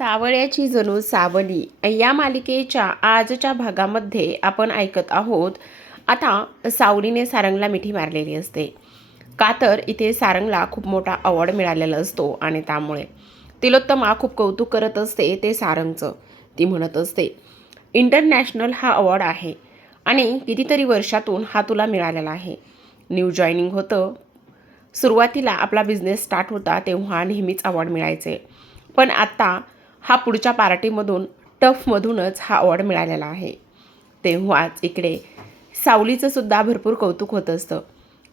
सावळ्याची जणू सावली. या मालिकेच्या आजच्या भागामध्ये आपण ऐकत आहोत आता सावलीने सारंगला मिठी मारलेली असते. का तर इथे सारंगला खूप मोठा अवॉर्ड मिळालेला असतो आणि त्यामुळे तिलोत्तमा खूप कौतुक करत असते ते सारंगचं. ती म्हणत असते इंटरनॅशनल हा अवॉर्ड आहे आणि कितीतरी वर्षातून हा तुला मिळालेला आहे. न्यू जॉईनिंग होतं. सुरुवातीला आपला बिझनेस स्टार्ट होता तेव्हा नेहमीच अवॉर्ड मिळायचे. पण आत्ता हा पुढच्या पार्टीमधून टफमधूनच हा अवॉर्ड मिळालेला आहे. तेव्हाच इकडे सावलीचं सुद्धा भरपूर कौतुक होत असतं.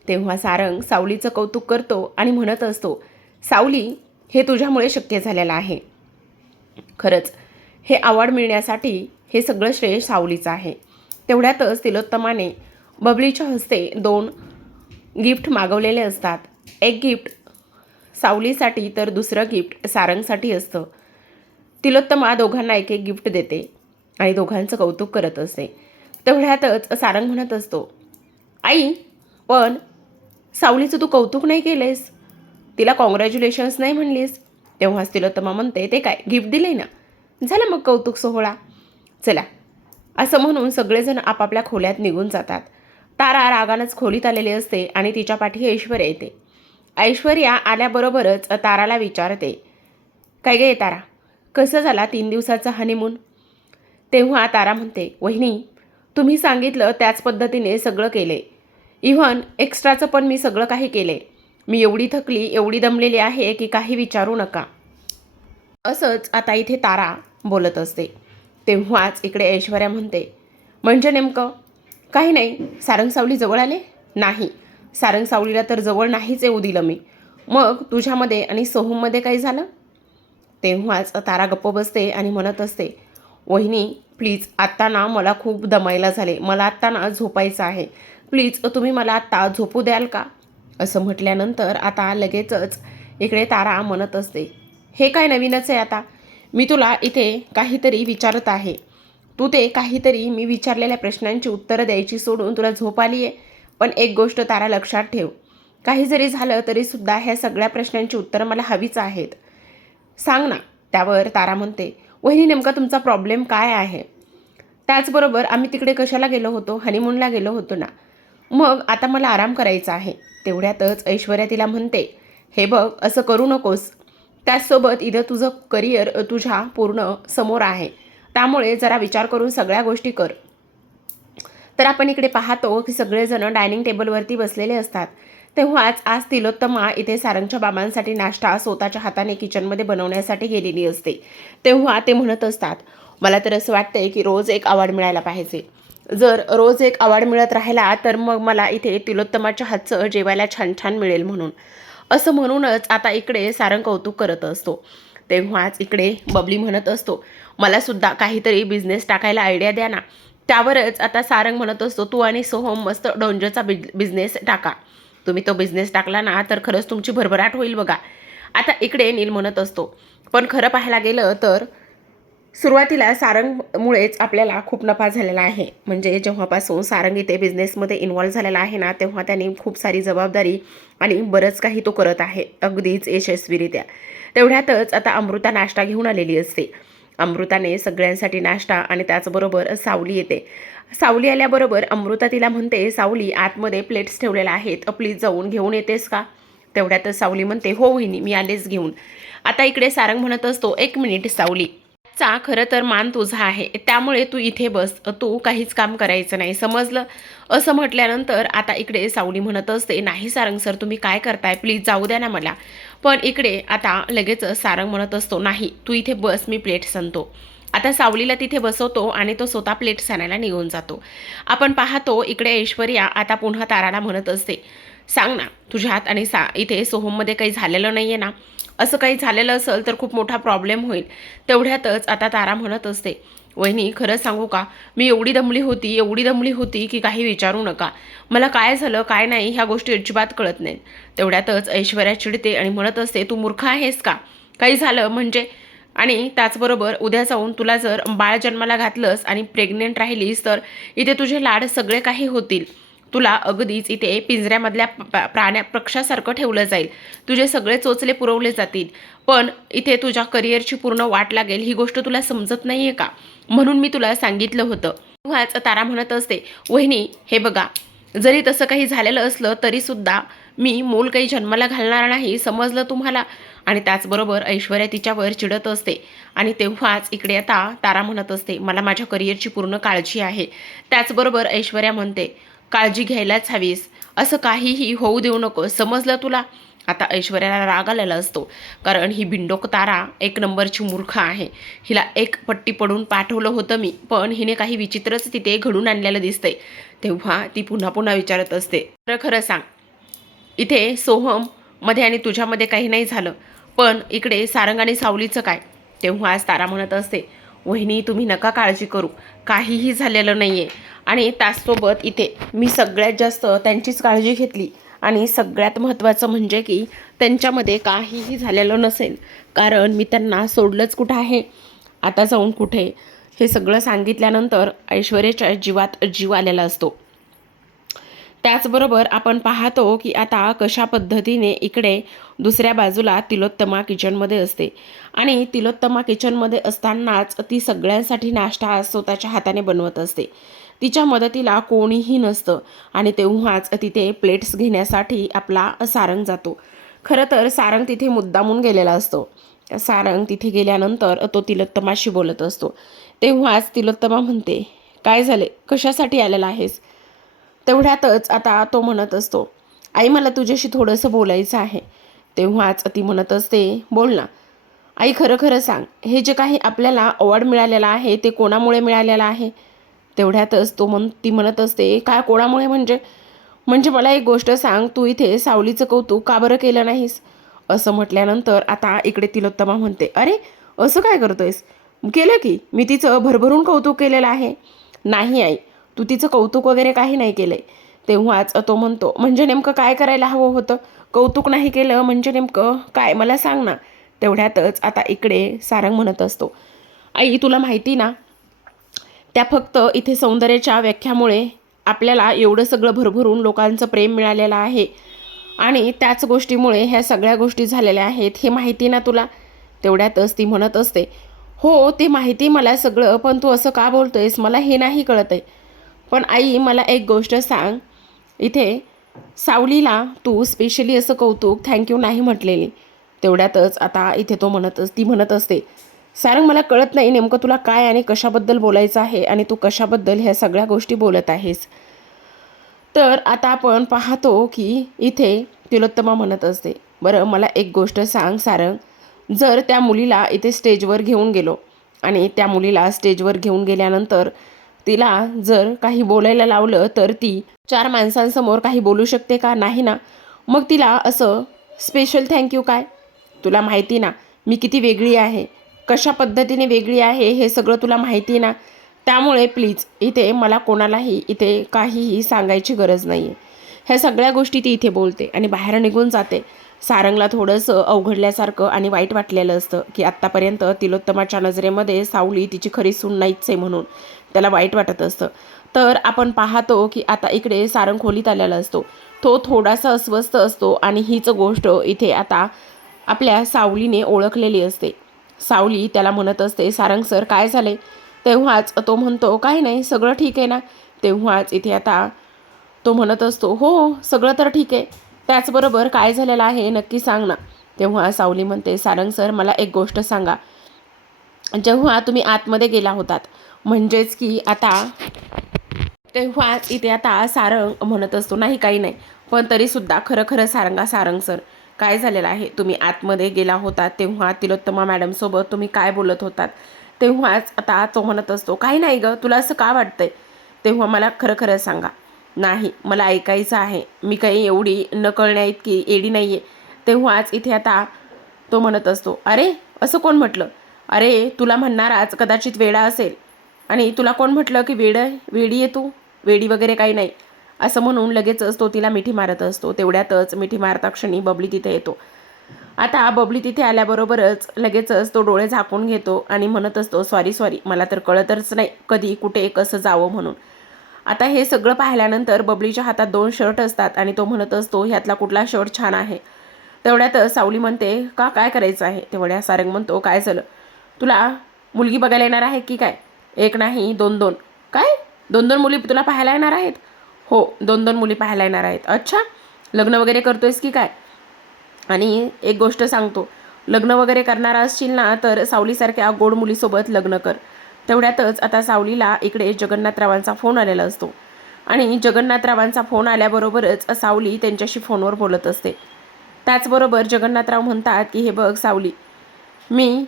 तेव्हा सारंग सावलीचं कौतुक करतो आणि म्हणत असतो सावली हे तुझ्यामुळे शक्य झालेलं आहे. खरंच हे अवॉर्ड मिळण्यासाठी हे सगळं श्रेय सावलीचं आहे. तेवढ्यातच तिलोत्तमाने बबलीच्या हस्ते दोन गिफ्ट मागवलेले असतात. एक गिफ्ट सावलीसाठी तर दुसरं गिफ्ट सारंगसाठी असतं. तिलोत्तमा दोघांना एक एक गिफ्ट देते आणि दोघांचं कौतुक करत असते. तेवढ्यातच सारंग म्हणत असतो आई पण सावलीचं तू कौतुक नाही केलेस तिला कॉंग्रॅच्युलेशन्स नाही म्हणलीस? तेव्हाच तिलोत्तमा म्हणते ते काय गिफ्ट दिले ना? झालं मग कौतुक सोहळा? चला. असं म्हणून सगळेजण आपापल्या खोल्यात निघून जातात. तारा रागानंच खोलीत आलेली असते आणि तिच्या पाठी ऐश्वर्या येते. ऐश्वर्या आल्याबरोबरच ताराला विचारते काय गे तारा? कसं झाला तीन दिवसाचा हनीमून तेव्हा तारा म्हणते वहिनी तुम्ही सांगितलं त्याच पद्धतीने सगळं केले. इव्हन एक्स्ट्राचं पण मी सगळं काही केले. मी एवढी थकली एवढी दमलेली आहे की काही विचारू नका. असंच आता इथे तारा बोलत असते. तेव्हाच इकडे ऐश्वर्या म्हणते म्हणजे नेमकं? काही नाही. सारंग सावली जवळ आले? नाही. सारंग सावलीला तर जवळ नाहीच येऊ दिलं मी. मग तुझ्यामध्ये आणि सोहममध्ये काही झालं? तेव्हाच तारा गप्प बसते आणि म्हणत असते वहिनी प्लीज आत्ता ना मला खूप दमायला झाले. मला आत्ता ना झोपायचं आहे. प्लीज तुम्ही मला आत्ता झोपू द्याल का? असं म्हटल्यानंतर आता लगेचच इकडे तारा म्हणत असते हे काय नवीनच आहे आता? मी तुला इथे काहीतरी विचारत आहे. तू ते काहीतरी मी विचारलेल्या प्रश्नांची उत्तरं द्यायची सोडून तुला झोप आली आहे? पण एक गोष्ट तारा लक्षात ठेव. काही जरी झालं तरीसुद्धा ह्या सगळ्या प्रश्नांची उत्तरं मला हवीच आहेत. सांग ना. त्यावर तारा म्हणते वहिनी नेमका तुमचा प्रॉब्लेम काय आहे? त्याचबरोबर आम्ही तिकडे कशाला गेलो होतो? हनीमूनला गेलो होतो ना. मग आता मला आराम करायचा आहे. तेवढ्यातच ऐश्वर्या तिला म्हणते हे बघ असं करू नकोस. त्याचसोबत इथं तुझं करिअर तुझ्या पूर्ण समोर आहे. त्यामुळे जरा विचार करून सगळ्या गोष्टी कर. तर आपण इकडे पाहतो की सगळेजण डायनिंग टेबलवरती बसलेले असतात. तेव्हाच आज तिलोत्तमा इथे सारंगच्या बाबांसाठी नाश्ता स्वतःच्या हाताने किचनमध्ये बनवण्यासाठी गेलेली असते. तेव्हा ते म्हणत असतात मला तर असं वाटतंय की रोज एक अवॉर्ड मिळायला पाहिजे. जर रोज एक अवॉर्ड मिळत राहिला तर मग मला इथे तिलोत्तमाच्या हातचं जेवायला छान छान मिळेल म्हणून. असं म्हणूनच आता इकडे सारंग कौतुक करत असतो. तेव्हाच इकडे बबली म्हणत असतो मला सुद्धा काहीतरी बिझनेस टाकायला आयडिया द्या ना. त्यावरच आता सारंग म्हणत असतो तू आणि सोहम मस्त डोंजरचा बिज बिझनेस टाका. तुम्ही तो बिझनेस टाकला ना तर खरंच तुमची भरभराट होईल बघा. आता इकडे नील म्हणत असतो. पण खरं पाहायला गेलं तर सुरुवातीला सारंगमुळेच आपल्याला खूप नफा झालेला आहे. म्हणजे जेव्हापासून सारंग इथे बिझनेसमध्ये इन्व्हॉल्व्ह झालेला आहे ना तेव्हा त्याने खूप सारी जबाबदारी आणि बरंच काही तो करत आहे. अगदीच यशस्वीरित्या. तेवढ्यातच आता अमृता नाश्ता घेऊन आलेली असते. अमृताने सगळ्यांसाठी नाश्ता आणि त्याचबरोबर सावली येते. सावली आल्याबरोबर अमृता तिला म्हणते सावली आतमध्ये प्लेट्स ठेवलेल्या आहेत. प्लीज जाऊन घेऊन येतेस का? तेवढ्यातच सावली म्हणते हो वहिनी मी आलेच घेऊन. आता इकडे सारंग म्हणत असतो एक मिनिट सावली. चा खरं तर मान तुझा आहे. त्यामुळे तू इथे बस. तू काहीच काम करायचं नाही. समजलं? असं म्हटल्यानंतर आता इकडे सावली म्हणत असते नाही सारंग सर तुम्ही काय करताय? प्लीज जाऊ द्या ना मला. पण इकडे आता लगेच सारंग म्हणत असतो नाही तू इथे बस मी प्लेट सांगतो आता सावलीला तिथे बसवतो आणि तो स्वतः प्लेट आणायला निघून जातो. आपण पाहतो इकडे ऐश्वर्या आता पुन्हा ताराला म्हणत असते सांग ना तुझ्यात आणि सा इथे सोहममध्ये काही झालेलं नाही आहे ना? असं काही झालेलं असेल तर खूप मोठा प्रॉब्लेम होईल. तेवढ्यातच आता तारा म्हणत असते वहिनी खरं सांगू का? मी एवढी दमली होती एवढी दमली होती की काही विचारू नका. मला काय झालं काय नाही ह्या गोष्टी अजिबात कळत नाहीत. तेवढ्यातच ऐश्वर्या चिडते आणि म्हणत असते तू मूर्ख आहेस का? काही झालं म्हणजे? आणि त्याचबरोबर उद्या जाऊन तुला जर बाळ जन्माला घातलंस आणि प्रेग्नेंट राहिलीस तर इथे तुझे लाड सगळे काही होतील. तुला अगदीच इथे पिंजऱ्यामधल्या प्राण्या पक्षासारखं ठेवलं जाईल. तुझे सगळे चोचले पुरवले जातील. पण इथे तुझ्या करिअरची पूर्ण वाट लागेल ही गोष्ट तुला समजत नाही आहे का? म्हणून मी तुला सांगितलं होतं. तेव्हाच तारा म्हणत असते वहिनी हे बघा. जरी तसं काही झालेलं असलं तरीसुद्धा मी मूल काही जन्माला घालणार नाही समजलं तुम्हाला? आणि त्याचबरोबर ऐश्वर्या तिच्यावर चिडत असते. आणि तेव्हाच इकडे आता तारा म्हणत असते मला माझ्या करिअरची पूर्ण काळजी आहे. त्याचबरोबर ऐश्वर्या म्हणते काळजी घ्यायलाच हवीस. असं काहीही होऊ देऊ नको. समजलं तुला? आता ऐश्वर्याला राग आलेला असतो. कारण ही बिंडोक तारा एक नंबरची मूर्ख आहे. हिला एक पट्टी पडून पाठवलं होतं मी पण हिने काही विचित्रच तिथे घडून आणलेलं दिसतंय. तेव्हा ती पुन्हा पुन्हा विचारत असते. खरं खरं सांग. इथे सोहममध्ये आणि तुझ्यामध्ये काही नाही झालं. पण इकडे सारंग आणि सावलीचं काय? तेव्हा आज तारा म्हणत असते. वहिनी तुम्ही नका काळजी करू. काहीही झालेलं नाही आहे आणि त्याचसोबत इथे मी सगळ्यात जास्त त्यांचीच काळजी घेतली. आणि सगळ्यात महत्त्वाचं म्हणजे की त्यांच्यामध्ये काहीही झालेलं नसेल. कारण मी त्यांना सोडलंच कुठं आहे? आता जाऊन कुठे? हे सगळं सांगितल्यानंतर ऐश्वर्याच्या जीवात जीव आलेला असतो. त्याचबरोबर आपण पाहतो की आता कशा पद्धतीने इकडे दुसऱ्या बाजूला तिलोत्तमा किचनमध्ये असते. आणि तिलोत्तमा किचनमध्ये असतानाच ती सगळ्यांसाठी नाश्ता स्वतःच्या हाताने बनवत असते. तिच्या मदतीला कोणीही नसतं आणि तेव्हाच तिथे प्लेट्स घेण्यासाठी आपला सारंग जातो. खरं तर सारंग तिथे मुद्दामून गेलेला असतो. सारंग तिथे गेल्यानंतर तो तिलोत्तमाशी बोलत असतो. तेव्हाच तिलोत्तमा म्हणते काय झाले? कशासाठी आलेला आहेस? तेवढ्यातच आता तो म्हणत असतो आई मला तुझ्याशी थोडंसं बोलायचं आहे. तेव्हाच ती म्हणत असते बोल ना. आई खरं खरं सांग. हे जे काही आपल्याला अवॉर्ड मिळालेला आहे ते कोणामुळे मिळालेलं आहे? तेवढ्यातच तो म्हण ती म्हणत असते काय कोणामुळे म्हणजे? म्हणजे मला एक गोष्ट सांग तू इथे सावलीचं कौतुक का बरं केलं नाहीस? असं म्हटल्यानंतर आता इकडे तिलोत्तमा म्हणते अरे असं काय करतोयस? केलं की? मी तिचं भरभरून कौतुक केलेलं आहे. नाही आई. तू तिचं कौतुक वगैरे काही नाही केलंय. तेव्हाच तो म्हणतो म्हणजे नेमकं काय करायला हवं होतं? कौतुक नाही केलं म्हणजे नेमकं काय? मला सांग ना. तेवढ्यातच आता इकडे सारंग म्हणत असतो आई तुला माहिती ना त्या फक्त इथे सौंदर्याच्या व्याख्यामुळे आपल्याला एवढं सगळं भरभरून लोकांचं प्रेम मिळालेलं आहे आणि त्याच गोष्टीमुळे ह्या सगळ्या गोष्टी झालेल्या आहेत हे माहिती ना तुला? तेवढ्यातच ती म्हणत असते हो ते माहिती मला सगळं पण तू असं का बोलतोयस? मला हे नाही कळत आहे पण आई मला एक गोष्ट सांग. इथे सावलीला तू स्पेशली असं कौतुक थँक्यू नाही म्हटलेली. तेवढ्यातच आता इथे तो म्हणत ती म्हणत असते सारंग मला कळत नाही नेमकं तुला काय आणि कशाबद्दल बोलायचं आहे आणि तू कशाबद्दल ह्या सगळ्या गोष्टी बोलत आहेस. तर आता आपण पाहतो की इथे तिलोत्तमा म्हणत असते बरं मला एक गोष्ट सांग सारंग. जर त्या मुलीला इथे स्टेजवर घेऊन गेलो आणि त्या मुलीला स्टेजवर घेऊन गेल्यानंतर तिला जर काही बोलायला लावलं तर ती चार माणसांसमोर काही बोलू शकते का? नाही ना. मग तिला असं स्पेशल थँक्यू काय? तुला माहिती ना मी किती वेगळी आहे. कशा पद्धतीने वेगळी आहे हे सगळं तुला माहिती ना. त्यामुळे प्लीज इथे मला कोणालाही इथे काहीही सांगायची गरज नाही आहे ह्या सगळ्या गोष्टी ती इथे बोलते आणि बाहेर निघून जाते. सारंगला थोडंसं अवघडल्यासारखं आणि वाईट वाटलेलं असतं की आत्तापर्यंत तिलोत्तमाच्या नजरेमध्ये सावली तिची खरी सून नाहीच आहे म्हणून त्याला वाईट वाटत असतं. तर आपण पाहतो की आता इकडे सारंग खोलीत आलेला असतो. तो थोडासा अस्वस्थ असतो आणि हीच गोष्ट इथे आता आपल्या सावलीने ओळखलेली असते. सावली त्याला म्हणत असते सारंग सर काय झाले तेव्हाच तो म्हणतो काय नाही सगळं ठीक आहे ना? तेव्हाच इथे आता तो म्हणत असतो हो सगळं तर ठीक आहे. त्याचबरोबर काय झालेलं आहे नक्की सांग ना. तेव्हा सावली म्हणते सारंग सर मला एक गोष्ट सांगा. जेव्हा तुम्ही आतमध्ये गेला होतात म्हणजेच की आता तेव्हा इथे आता सारंग म्हणत असतो नाही काही नाही. पण तरीसुद्धा खरं खरं सारंगा सारंग सर काय झालेलं आहे? तुम्ही आतमध्ये गेला होता तेव्हा तिलोत्तमा मॅडमसोबत तुम्ही काय बोलत होतात? तेव्हाच आता तो म्हणत असतो काही नाही गं तुला असं का वाटतंय? तेव्हा मला खरं खरं सांगा. नाही मला ऐकायचं आहे. मी काही एवढी न कळण्या इतकी एडी नाही आहे तेव्हाच इथे आता तो म्हणत असतो अरे असं कोण म्हटलं? अरे तुला म्हणणाराच कदाचित वेडा असेल. आणि तुला कोण म्हटलं की वेड वेडी आहे तू? वेडी वगैरे काही नाही. असं म्हणून लगेचच तो तिला मिठी मारत असतो. तेवढ्यातच मिठी मारता क्षणी बबली तिथे येतो. आता बबली तिथे आल्याबरोबरच लगेचच तो डोळे झाकून घेतो आणि म्हणत असतो सॉरी सॉरी मला तर कळतच नाही कधी कुठे कसं जावं म्हणून. आता हे सगळं पाहिल्यानंतर बबलीच्या हातात दोन शर्ट असतात आणि तो म्हणत असतो ह्यातला कुठला शर्ट छान आहे? तेवढ्यात सावली म्हणते का काय करायचं आहे? तेवढ्या सारंग म्हणतो काय झालं? तुला मुलगी बघायला येणार आहे की काय? एक नाही दोन दोन. काय? दोन दोन मुली तुला पाहायला येणार आहेत? हो दोन दोन मुली पाहायला येणार आहेत. अच्छा लग्न वगैरे करतोयस की काय? आणि एक गोष्ट सांगतो लग्न वगैरे करणार असशील ना तर सावलीसारख्या गोड मुलीसोबत लग्न कर. तेवढ्यातच आता सावलीला इकडे जगन्नाथरावांचा फोन आलेला असतो. आणि जगन्नाथरावांचा फोन आल्याबरोबरच सावली त्यांच्याशी फोनवर बोलत असते. त्याचबरोबर जगन्नाथराव म्हणतात की हे बघ सावली मी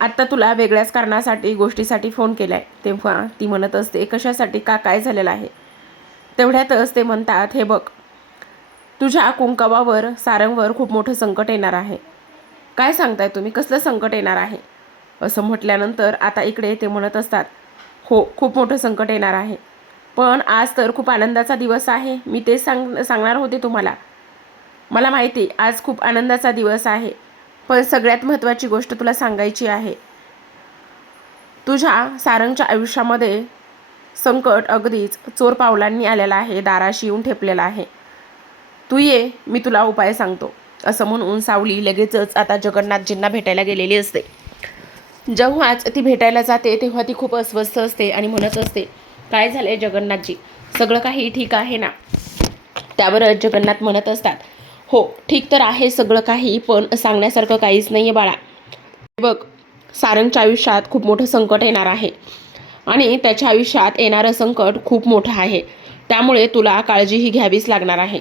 आत्ता तुला वेगळ्याच कारणासाठी गोष्टीसाठी फोन केला आहे तेव्हा ती म्हणत असते कशासाठी का काय झालेलं आहे? तेवढ्यातच ते म्हणतात हे बघ तुझ्या कुंकवावर सारंगवर खूप मोठं संकट येणार आहे. काय सांगताय तुम्ही? कसलं संकट येणार आहे? असं म्हटल्यानंतर आता इकडे ते म्हणत असतात हो खूप मोठं संकट येणार आहे. पण आज तर खूप आनंदाचा दिवस आहे. मी ते सांग सांगणार होते तुम्हाला. मला माहिती आज खूप आनंदाचा दिवस आहे. पण सगळ्यात महत्त्वाची गोष्ट तुला सांगायची आहे. तुझ्या सारंगच्या आयुष्यामध्ये संकट अगदीच चोर पावलांनी आलेलं आहे दाराशी येऊन ठेपलेलं आहे. तू ये मी तुला उपाय सांगतो. असं म्हणून सावली लगेचच आता जगन्नाथजींना भेटायला गेलेली असते. जेव्हाच ती भेटायला जाते तेव्हा ती खूप अस्वस्थ असते आणि म्हणत असते काय झालंय जगन्नाथजी? सगळं काही ठीक आहे ना? त्यावरच जगन्नाथ म्हणत असतात हो ठीक तर आहे सगळं काही पण सांगण्यासारखं काहीच नाही आहे बाळा. बघ सारंगच्या आयुष्यात खूप मोठं संकट येणार आहे आणि त्याच्या आयुष्यात येणारं संकट खूप मोठं आहे. त्यामुळे तुला काळजीही घ्यावीच लागणार आहे.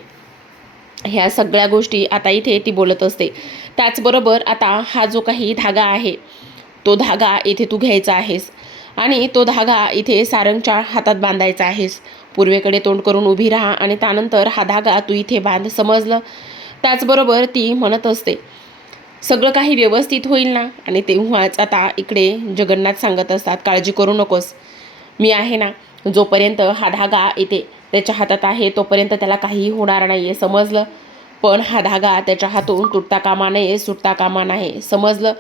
ह्या सगळ्या गोष्टी आता इथे ती बोलत असते. त्याचबरोबर आता हा जो काही धागा आहे तो धागा इथे तू घ्यायचा आहेस. आणि तो धागा इथे सारंगच्या हातात बांधायचा आहेस. पूर्वेकडे तोंड करून उभी राहा आणि त्यानंतर हा धागा तू इथे बांध समजलं? त्याचबरोबर ती म्हणत असते सगळं काही व्यवस्थित होईल ना? आणि तेव्हाच आता इकडे जगन्नाथ सांगत असतात काळजी करू नकोस. मी आहे ना जोपर्यंत हा धागा इथे त्याच्या हातात आहे तोपर्यंत त्याला काहीही होणार नाही आहे समजलं? पण हा धागा त्याच्या हातून तुटता कामा नये सुटता कामा नाही समजलं?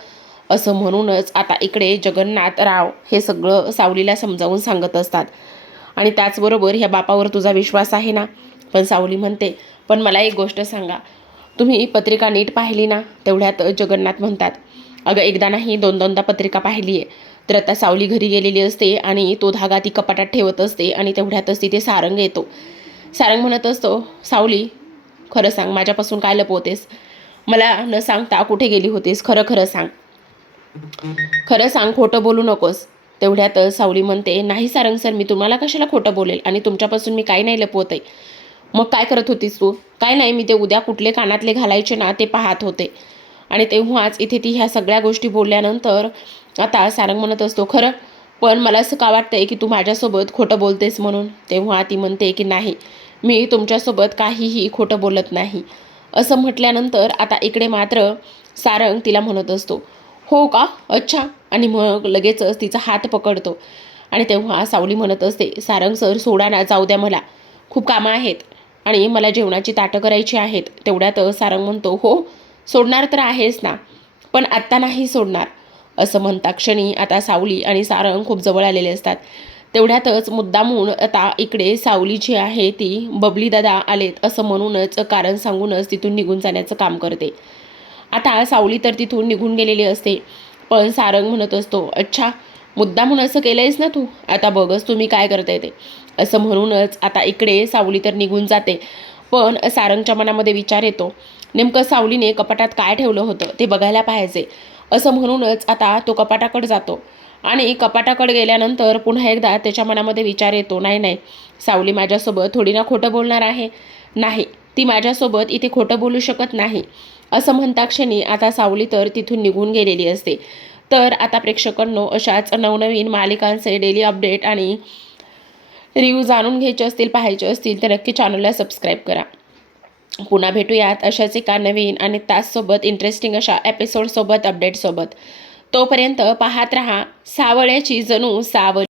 असं म्हणूनच आता इकडे जगन्नाथराव हे सगळं सावलीला समजावून सांगत असतात. आणि त्याचबरोबर ह्या बापावर तुझा विश्वास आहे ना? पण सावली म्हणते पण मला एक गोष्ट सांगा. तुम्ही पत्रिका नीट पाहिली ना? तेवढ्यात जगन्नाथ म्हणतात अगं एकदा नाही दोन दोनदा पत्रिका पाहिली आहे तर आता सावली घरी गेलेली असते आणि तो धागा ती कपाटात ठेवत असते आणि तेवढ्यातच तिथे सारंग येतो. सारंग म्हणत असतो सावली खरं सांग माझ्यापासून काय लपवतेस? मला न सांगता कुठे गेली होतीस? खरं खरं सांग. खरं सांग खोटं बोलू नकोस. तेवढ्यात सावली म्हणते नाही सारंग सर मी तुम्हाला कशाला खोटं बोलेल? आणि तुमच्यापासून मी काही नाही लपवत आहे मग काय करत होतीस तू? काय नाही मी ते उद्या कुठले कानातले घालायचे ना ते पाहत होते. आणि तेव्हाच इथे ती ह्या सगळ्या गोष्टी बोलल्यानंतर आता सारंग म्हणत असतो खरं पण मला असं का वाटतंय की तू माझ्यासोबत खोटं बोलतेस म्हणून? तेव्हा ती म्हणते की नाही मी तुमच्यासोबत काहीही खोटं बोलत नाही. असं म्हटल्यानंतर आता इकडे मात्र सारंग तिला म्हणत असतो हो का? अच्छा. आणि मग लगेचच तिचा हात पकडतो. आणि तेव्हा सावली म्हणत असते सारंग सर सोडा ना जाऊ द्या मला. खूप कामं आहेत आणि मला जेवणाची ताटं करायची आहेत. तेवढ्यात सारंग म्हणतो हो सोडणार तर आहेस ना पण आत्ता नाही सोडणार. असं म्हणता क्षणी आता सावली आणि सारंग खूप जवळ आलेले असतात. तेवढ्यातच मुद्दामून आता इकडे सावली जी आहे ती बबली दादा आलेत असं म्हणूनच कारण सांगूनच तिथून निघून जाण्याचं काम करते. आता सावली तर तिथून निघून गेलेली असते. पण सारंग म्हणत असतो अच्छा मुद्दा म्हणून असं केलं आहेस ना तू? आता बघच तुम्ही काय करताय ते. असं म्हणूनच आता इकडे सावली तर निघून जाते. पण सारंगच्या मनामध्ये विचार येतो नेमकं सावलीने कपाटात काय ठेवलं होतं ते बघायला पाहिजे असं म्हणूनच आता तो कपाटाकडे जातो. आणि कपाटाकडे गेल्यानंतर पुन्हा एकदा त्याच्या मनामध्ये विचार येतो नाही नाही सावली माझ्यासोबत थोडी ना खोटं बोलणार आहे. नाही ती माझ्यासोबत इथे खोटं बोलू शकत नाही. असं म्हणता क्षणी आता सावली तर तिथून निघून गेलेली असते. तर आता प्रेक्षकांनो अशाच नवनवीन मालिकांचे डेली अपडेट आणि रिव्ह्यू जाणून घ्यायचे असतील पाहायचे असतील तर नक्की चॅनलला सबस्क्राईब करा. पुन्हा भेटूयात अशाच एका नवीन आणि ताससोबत इंटरेस्टिंग अशा एपिसोडसोबत अपडेटसोबत तोपर्यंत पाहत रहा सावळ्याची जणू सावली